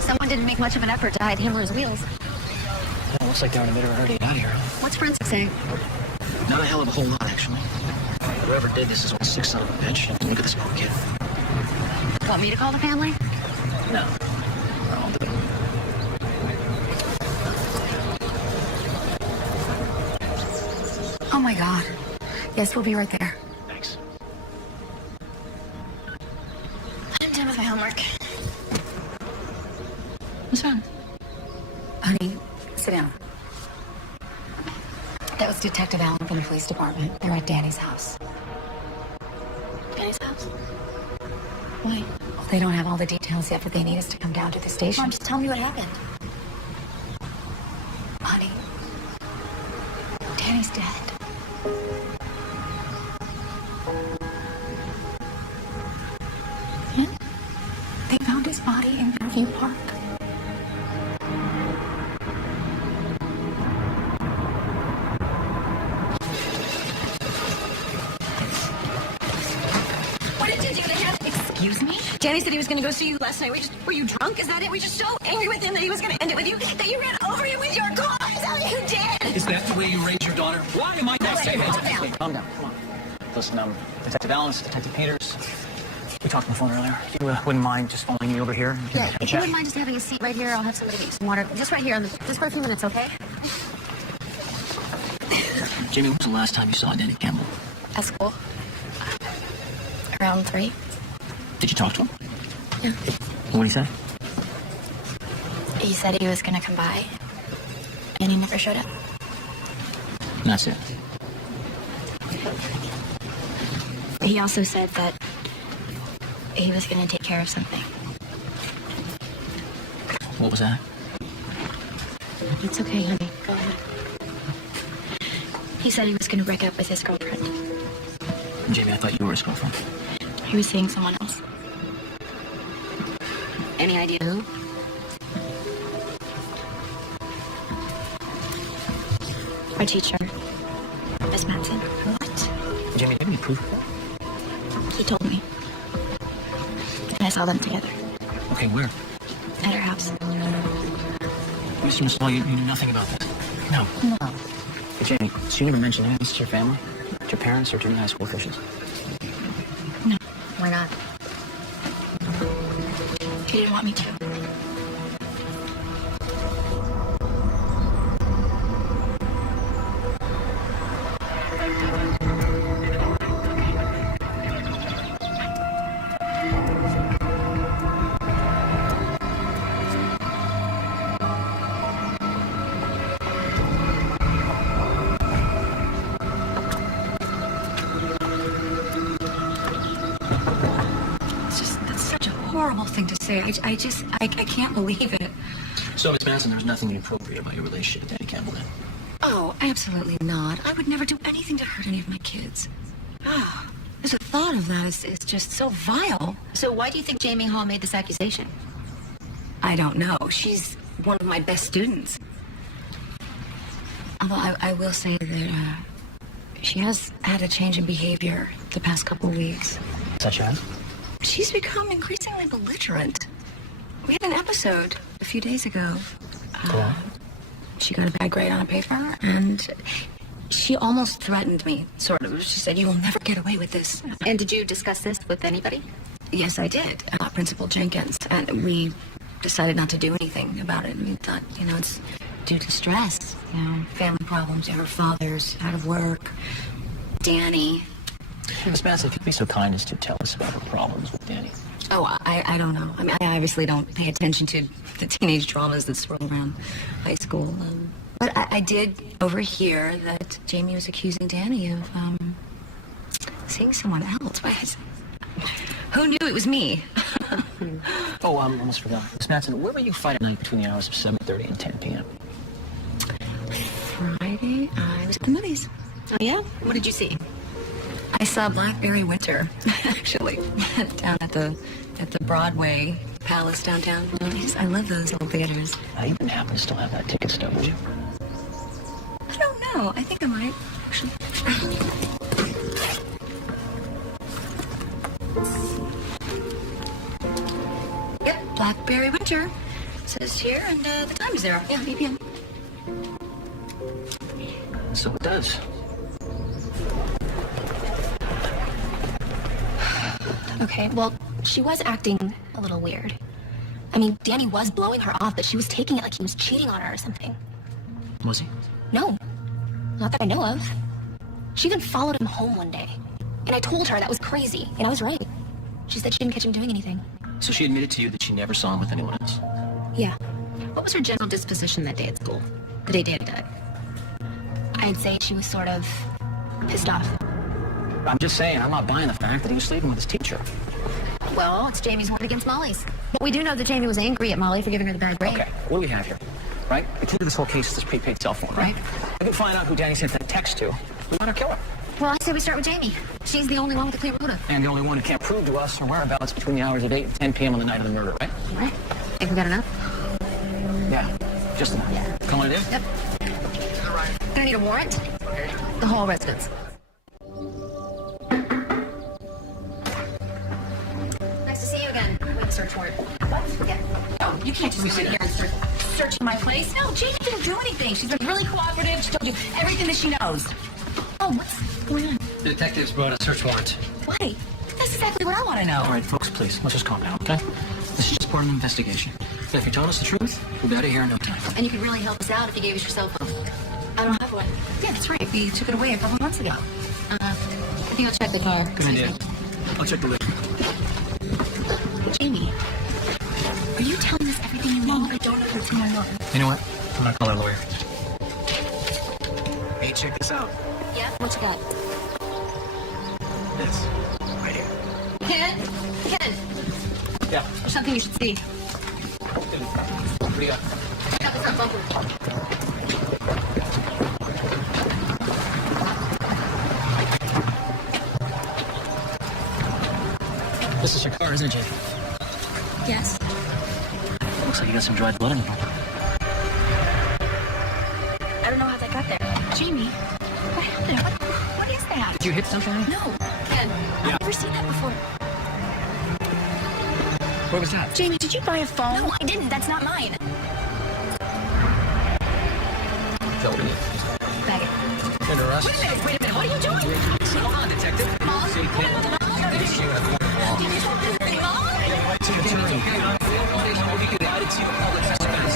Someone didn't make much of an effort to hide him or his wheels. Well, looks like they're in the middle of already out here. What's forensics say? Not a hell of a whole lot, actually. Whoever did this is one sick son of a bitch. Look at this poor kid. Want me to call the family? No. I'll do it. Oh my God. Yes, we'll be right there. Thanks. I'm done with my homework. What's wrong? Honey, sit down. That was Detective Allen from the police department. They're at Danny's house. Danny's house? Why? Well, they don't have all the details yet, but they need us to come down to the station. Mom, just tell me what happened. Honey, Danny's dead. They found his body in Fairview Park. What did you do to him? Excuse me? Danny said he was going to go see you last night. Were you drunk? Is that it? Were you just so angry with him that he was going to end it with you? That you ran over him with your car? Is that what you did? Is that the way you raise your daughter? Why am I not safe? Hey, calm down. Come on. Listen, Detective Allen, Detective Peters. We talked on the phone earlier. If you wouldn't mind just following me over here? We can Yeah, have a if you chat. wouldn't mind just having a seat right here, I'll have somebody get you some water. Just right here, just for a few minutes, okay? Jamie, when was the last time you saw Danny Campbell? At school. Around 3. Did you talk to him? Yeah. What did he say? He said he was gonna come by, and he never showed up. And that's it. He also said that he was gonna take care of something. What was that? It's okay, honey. Go ahead. He said he was gonna break up with his girlfriend. Jamie, I thought you were his girlfriend. He was seeing someone else. Any idea who? Our teacher, Miss Matson. What? Jamie, do you have any proof of that? He told me. And I saw them together Okay, where? at her house. Mr. Massaw, you knew nothing about this? No. No. Hey, Jamie, so you never mentioned any of this to your family? To your parents or to any high school officials? No, Why not? he didn't want me to. That's such a horrible thing to say. I can't believe it. So, Miss Manson, there was nothing inappropriate about your relationship with Danny Campbell then? Oh, absolutely not. I would never do anything to hurt any of my kids. Oh, there's a thought of that is just so vile. So why do you think Jamie Hall made this accusation? I don't know. She's one of my best students. Although I will say that she has had a change in behavior the past couple of weeks. Such as? She's become increasingly belligerent. We had an episode a few days ago. Go on. She got a bad grade on a paper, and she almost threatened me, sort of. She said, "You will never get away with this." And did you discuss this with anybody? Yes, I did. Principal Jenkins. And we decided not to do anything about it. We thought, it's due to stress, family problems. Her father's out of work. Danny. Miss Manson, if you'd be so kind as to tell us about her problems with Danny. Oh, I don't know. I mean, I obviously don't pay attention to the teenage dramas that swirl around high school. But I did overhear that Jamie was accusing Danny of seeing someone else. Who knew it was me? Oh, I almost forgot. Miss Manson, where were you Friday night between the hours of 7:30 and 10 p.m.? Friday, I was at the movies. Oh yeah? What did you see? I saw Blackberry Winter, actually, down at the Broadway Palace downtown. I love those old theaters. I even happen to still have that ticket stub, would you? I don't know. I think I might. Actually. Yep, Blackberry Winter. It says here, and the time is there. Yeah, 8 p.m. So it does. Okay, well, she was acting a little weird. I mean, Danny was blowing her off, but she was taking it like he was cheating on her or something. Was he? No, not that I know of. She even followed him home one day. And I told her that was crazy, and I was right. She said she didn't catch him doing anything. So she admitted to you that she never saw him with anyone else? Yeah. What was her general disposition that day at school? The day Danny died? I'd say she was sort of pissed off. I'm just saying, I'm not buying the fact that he was sleeping with his teacher. Well, it's Jamie's word against Molly's. But we do know that Jamie was angry at Molly for giving her the bad grade. Okay, what do we have here? Right? The key to this whole case is this prepaid cell phone, right? I can find out who Danny sent that text to. We want to kill her. Well, I say we start with Jamie. She's the only one with a clear motive. And the only one who can't prove to us her whereabouts between the hours of 8 and 10 p.m. on the night of the murder, right? Right? Think we got enough? Yeah, just enough. Yeah. Come on, in? Yep. Gonna need a warrant? The whole residence. Nice to see you again. With a search warrant. What? Yeah. Oh, you can't just be sitting here and start searching my place. No, Jamie didn't do anything. She's been really cooperative. She told you everything that she knows. Oh, what's going on? The detectives brought a search warrant. Why? That's exactly what I want to know. All right, folks, please, let's just calm down, okay? This is just part of an investigation. If you tell us the truth, we'll be out of here in no time. And you could really help us out if you gave us your cell phone. I don't have one. Yeah, that's right. We took it away a couple months ago. I think I'll check the car. Good idea. I'll check the list. Jamie, are you telling us everything you know? I don't know everything I know. You know what? I'm gonna call our lawyer. Hey, check this out. Yeah? What you got? This. Right here. Ken? Ken! Yeah. There's something you should see. What do you got? Check out the front bumper. This is your car, isn't it, Jay? Yes. Looks like you got some dried blood in it. I don't know how that got there. Jamie, what happened? What is that? Did you hit something? No, Ken. I've never seen that before. What was that? Jamie, did you buy a phone? No, I didn't. That's not mine. Phil, we need Bag it. under arrest. Wait a minute, what are you doing? Hold on, detective. Mom? See, issue in a court of law. To the jury. Will be added to your public residence.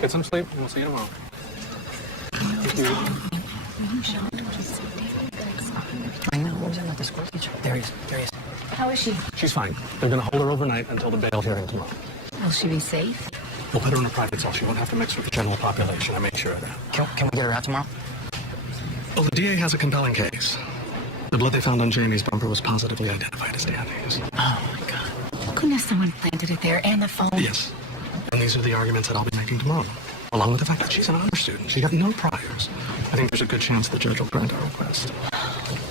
Get some sleep, and we'll see you tomorrow. I know. What was that about the school teacher? There he is. There he is. How is she? She's fine. They're going to hold her overnight until the bail hearing tomorrow. Will she be safe? We'll put her in a private cell. She won't have to mix with the general population. I make sure of that. Can we get her out tomorrow? Well, the DA has a compelling case. The blood they found on Jamie's bumper was positively identified as Danny's. Oh, my God. Goodness, someone planted it there and the phone. Yes. And these are the arguments that I'll be making tomorrow, along with the fact that she's an honor student. She got no priors. I think there's a good chance the judge will grant our request.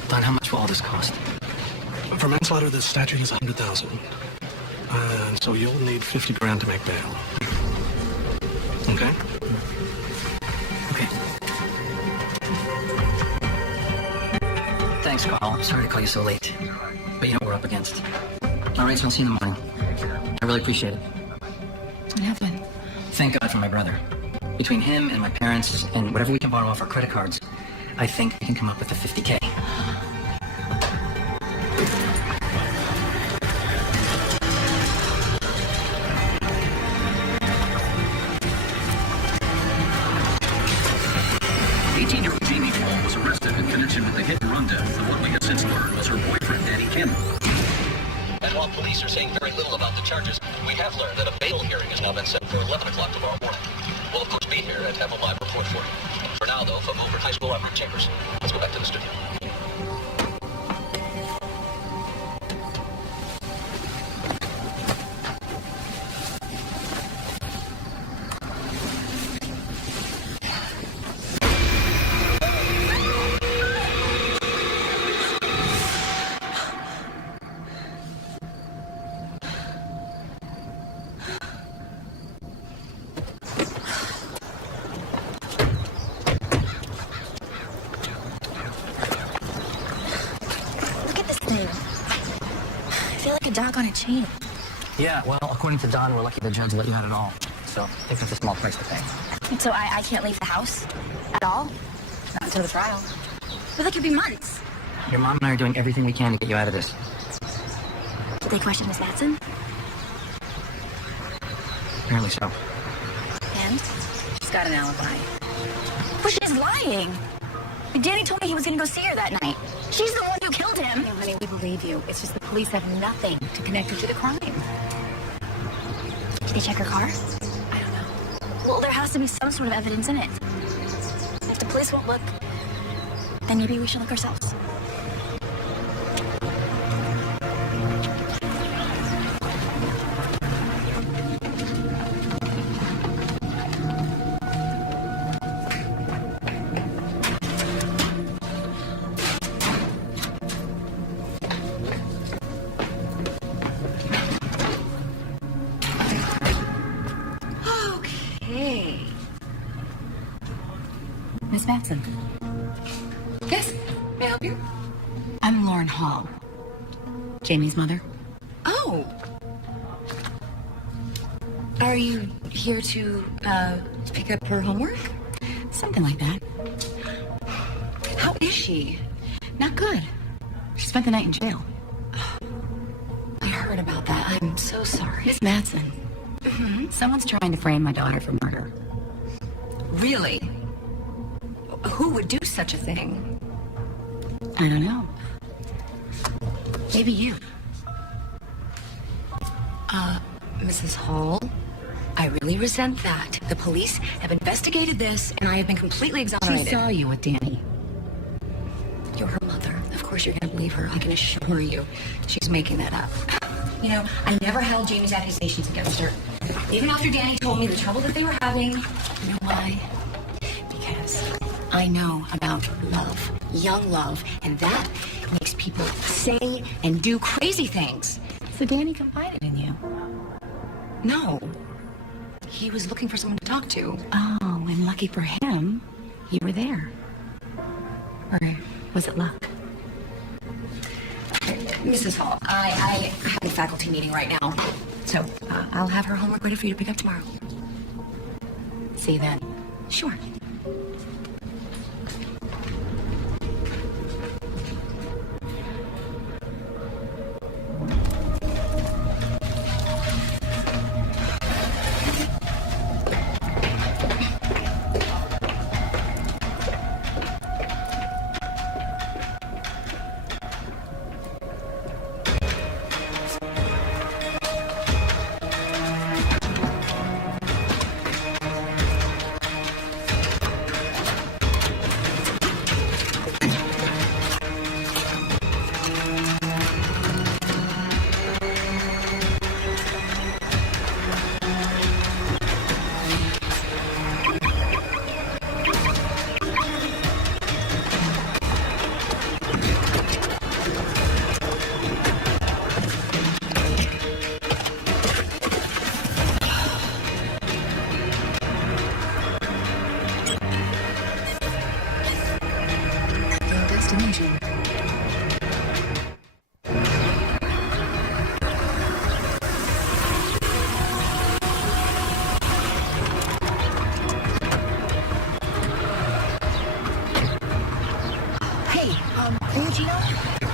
Don, how much will all this cost? For manslaughter, the statute is $100,000. And so you'll need $50,000 to make bail. Okay? Okay. Thanks, Carl. I'm sorry to call you so late. But you know what we're up against. All right, so I'll see you in the morning. I really appreciate it. What happened? Thank God for my brother. Between him and my parents and whatever we can borrow off our credit cards, I think we can come up with the $50K. Jamie Hall was arrested in connection with the hit-and-run death of what we have since learned was her boyfriend, Danny Campbell. And while police are saying very little about the charges, we have learned that a bail hearing has now been set for 11 o'clock tomorrow morning. We'll, of course, be here and have a live report for you. For now, though, from Milford High School, I'm Rick Chambers. Let's go back to the studio. Dog on a chain. Yeah, well, according to Don, we're lucky the judge let you out at all. So I think that's a small price to pay. So I can't leave the house at all? Not until the trial. But that could be months. Your mom and I are doing everything we can to get you out of this. Did they question Miss Matson? Apparently so. And? She's got an alibi. But she's lying. Danny told me he was going to go see her that night. She's the one who killed him. Yeah, honey, we've believe you. It's just the police have nothing to connect her to the crime. Did they check her car? I don't know. Well, there has to be some sort of evidence in it. If the police won't look, then maybe we should look ourselves. Okay. Miss Matson. Yes, may I help you? I'm Lauren Hall, Jamie's mother. Oh. Are you here to pick up her homework? Something like that. How is she? Not good. She spent the night in jail. I heard about that. I'm so sorry. Miss Matson. Someone's trying to frame my daughter for murder. Really? Who would do such a thing? I don't know. Maybe you. Mrs. Hall, I really resent that. The police have investigated this, and I have been completely exonerated. She saw you with Danny. You're her mother. Of course you're going to believe her. I can assure you she's making that up. You know, I never held Jamie's accusations against her. Even after Danny told me the trouble that they were having. You know why? Because I know about love, young love, and that makes people say and do crazy things. So Danny confided in you? No. He was looking for someone to talk to. Oh, and lucky for him, you were there. Or was it luck? Mrs. Hall, I have a faculty meeting right now, so I'll have her homework ready for you to pick up tomorrow. See you then. Sure.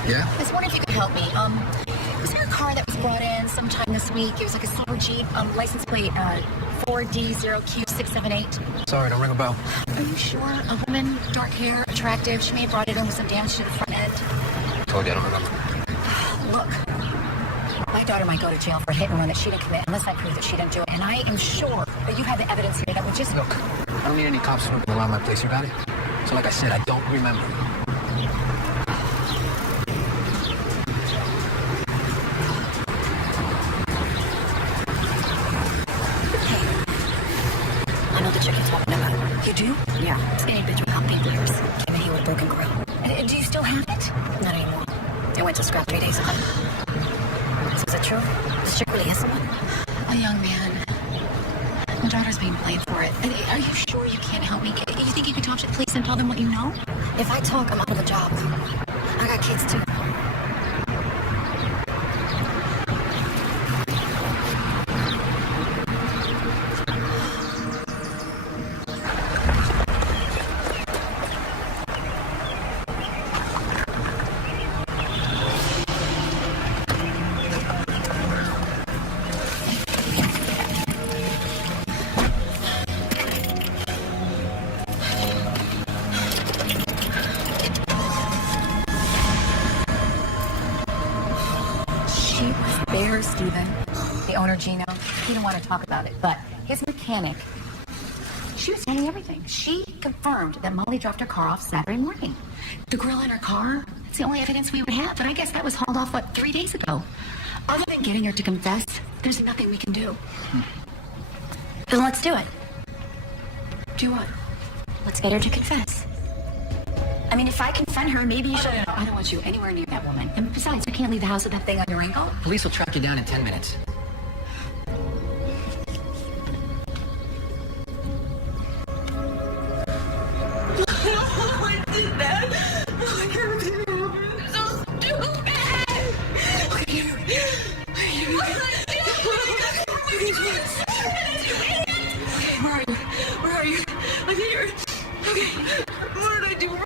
Yeah? I was wondering if you could help me. Was there a car that was brought in sometime this week? It was like a silver Jeep, license plate 4D0Q678. Sorry, don't ring a bell. Are you sure? A woman, dark hair, attractive. She may have brought it in with some damage to the front end. Told you I don't remember. Look, my daughter might go to jail for a hit and run that she didn't commit unless I prove that she didn't do it. And I am sure that you have the evidence here that would just... Look, I don't need any cops snooping around my place, you got it? So like I said, I don't remember. I know the chick you're talking about. You do? Yeah. Skinny bitch without pink ears. Came in here with a broken grill. Do you still have it? Not anymore. It went to scrap 3 days ago. So is it true? This chick really is someone? A young man. My daughter's being blamed for it. Are you sure you can't help me? You think you can talk to the police and tell them what you know? If I talk, I'm out of a job. I got kids too. She was there, Stephen. The owner, Gino, he didn't want to talk about it, but his mechanic, she was telling everything. She confirmed that Molly dropped her car off Saturday morning. The grill in her car, it's the only evidence we would have, but I guess that was hauled off, 3 days ago? Other than getting her to confess, there's nothing we can do. Then let's do it. Do what? Let's get her to confess. I mean, if I confront her, maybe you should... No, I don't want you anywhere near that woman. And besides, you can't leave the house with that thing on your ankle. Police will track you down in 10 minutes. I did that. I can't believe it. So stupid. What did I do? Where are you? I'm here. Okay. What did I do wrong?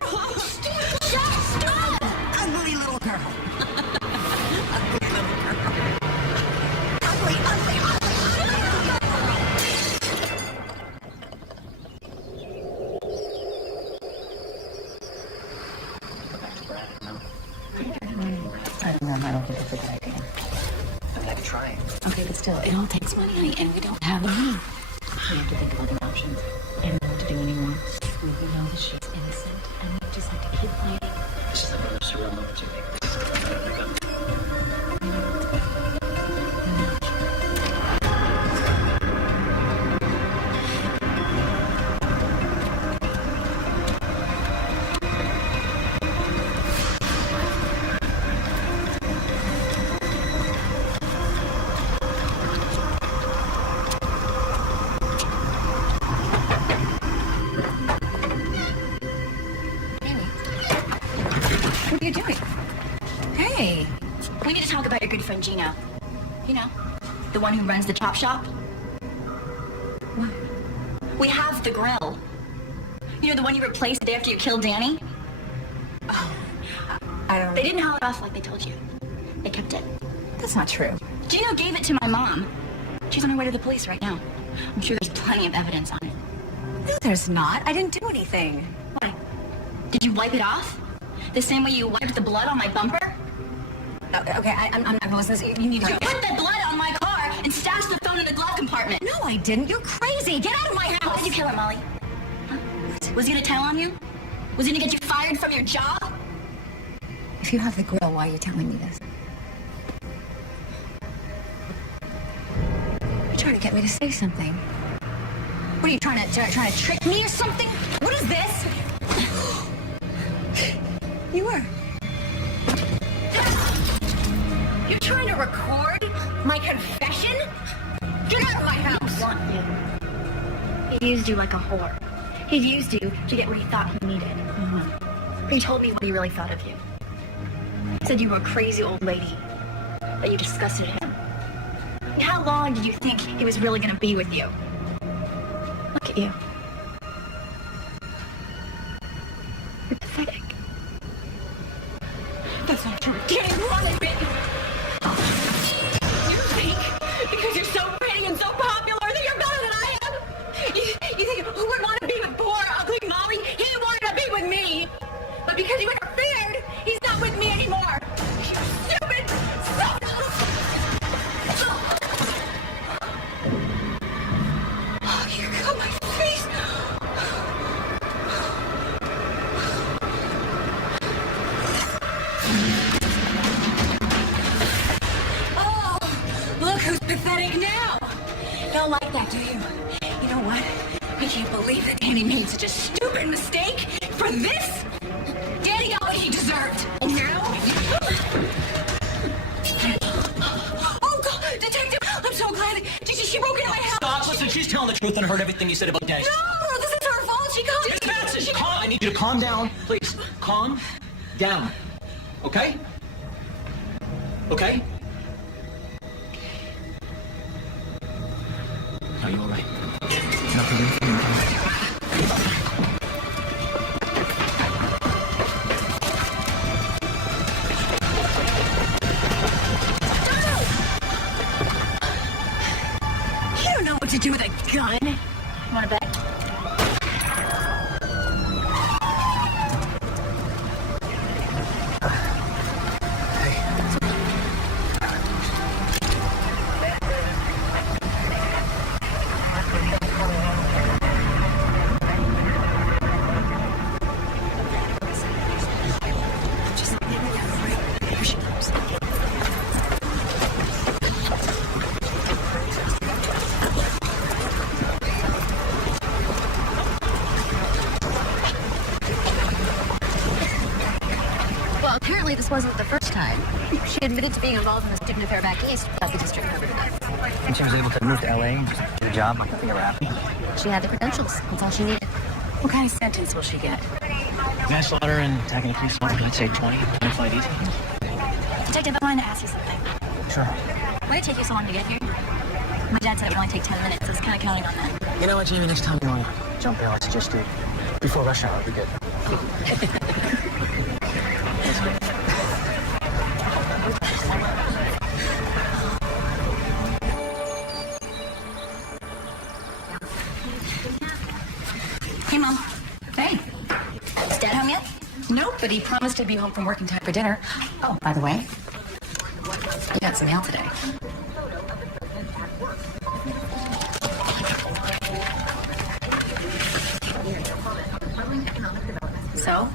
Stop! Ugly little girl. Ugly little girl. Ugly, ugly, I don't think that's a good idea. I mean, I could try. Okay, but still, it all takes money, honey, and we don't have the money. We have to think of other options. I don't know what to do anymore. We know that she's innocent, and we just have to keep fighting. This is another surreal moment to me. This is the thing I got. What are you doing? Hey. We need to talk about your good friend Gino. You know, the one who runs the chop shop. What? We have the grill. You know, the one you replaced the day after you killed Danny? I don't... They didn't haul it off like they told you. They kept it. That's not true. Gino gave it to my mom. She's on her way to the police right now. I'm sure there's plenty of evidence on it. No, there's not. I didn't do anything. Why? Did you wipe it off? The same way you wiped the blood on my bumper? Okay, I'm not gonna listen to this. You need to go. You put the blood on my car and stashed the phone in the glove compartment. No, I didn't. You're crazy. Get out of my Why house. did you kill her, Molly? Huh? Was he gonna tell on you? Was he gonna get you fired from your job? If you have the grill, why are you telling me this? You're trying to get me to say something. What are you trying to trick me or something? What is this? You were. You're trying to record my confession? Get out of my house! Want you. He used you like a whore. He used you to get what he thought he needed. He told me what he really thought of you. He said you were a crazy old lady. That you disgusted him. And how long did you think he was really gonna be with you? Look at you. You're pathetic. That's not true. Danny, run a bit. You think because you're so pretty and so popular that you're better than I am? You think who would want to be with poor, ugly Molly? He wanted to be with me. But because you interfered, he's not with me anymore. You stupid son of Oh, you got my face. Oh, look who's pathetic now. Don't like that, do you? You know what? I can't believe that Danny made such a stupid mistake for this. Danny got what he deserved. And now... Oh, God, Detective, I'm so glad. She broke into my house. Stop, listen, she's telling the truth and I heard everything you said about Danny. No, this is her fault. She called me. Miss Madsen, calm. I need you to calm down, please. Calm down. Okay? Okay? Are you all right? Nothing. You don't know what to do with a gun. You wanna bet? apparently this wasn't the first time. She admitted to being involved in a student affair back east without the district covered it up. And she was able to move to LA and just do a job like nothing ever happened. She had the credentials. That's all she needed. What kind of sentence will she get? Manslaughter and attacking a police officer, I'd say 20, 25 easy. Detective, I wanted to ask you something. Sure. Why did it take you so long to get here? My dad said it would only take 10 minutes. I was kind of counting on that. You know what, Jamie, next time you want to jump bail, I suggest do before rush hour. It'd be good. Hey, Mom. Hey. Is Dad home yet? Nope, but he promised to be home from work in time for dinner. Oh, by the way, you got some mail today. So,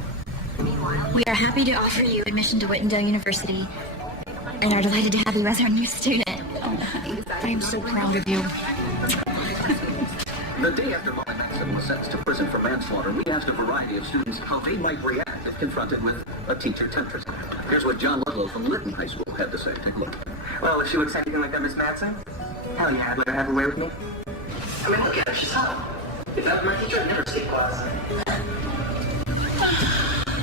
we are happy to offer you admission to Whitendale University and are delighted to have you as our new student. Oh, honey, I am so proud of you. The day after Molly Maxson was sentenced to prison for manslaughter, we asked a variety of students how they might react if confronted with a teacher temptress. Here's what John Ludlow from Lytton High School had to say. Take a look. Well, if she would say anything like that, Miss Madsen, hell yeah, I'd let her have her way with me. I mean, look at her, she's hot. If that were my teacher, I'd never skip class.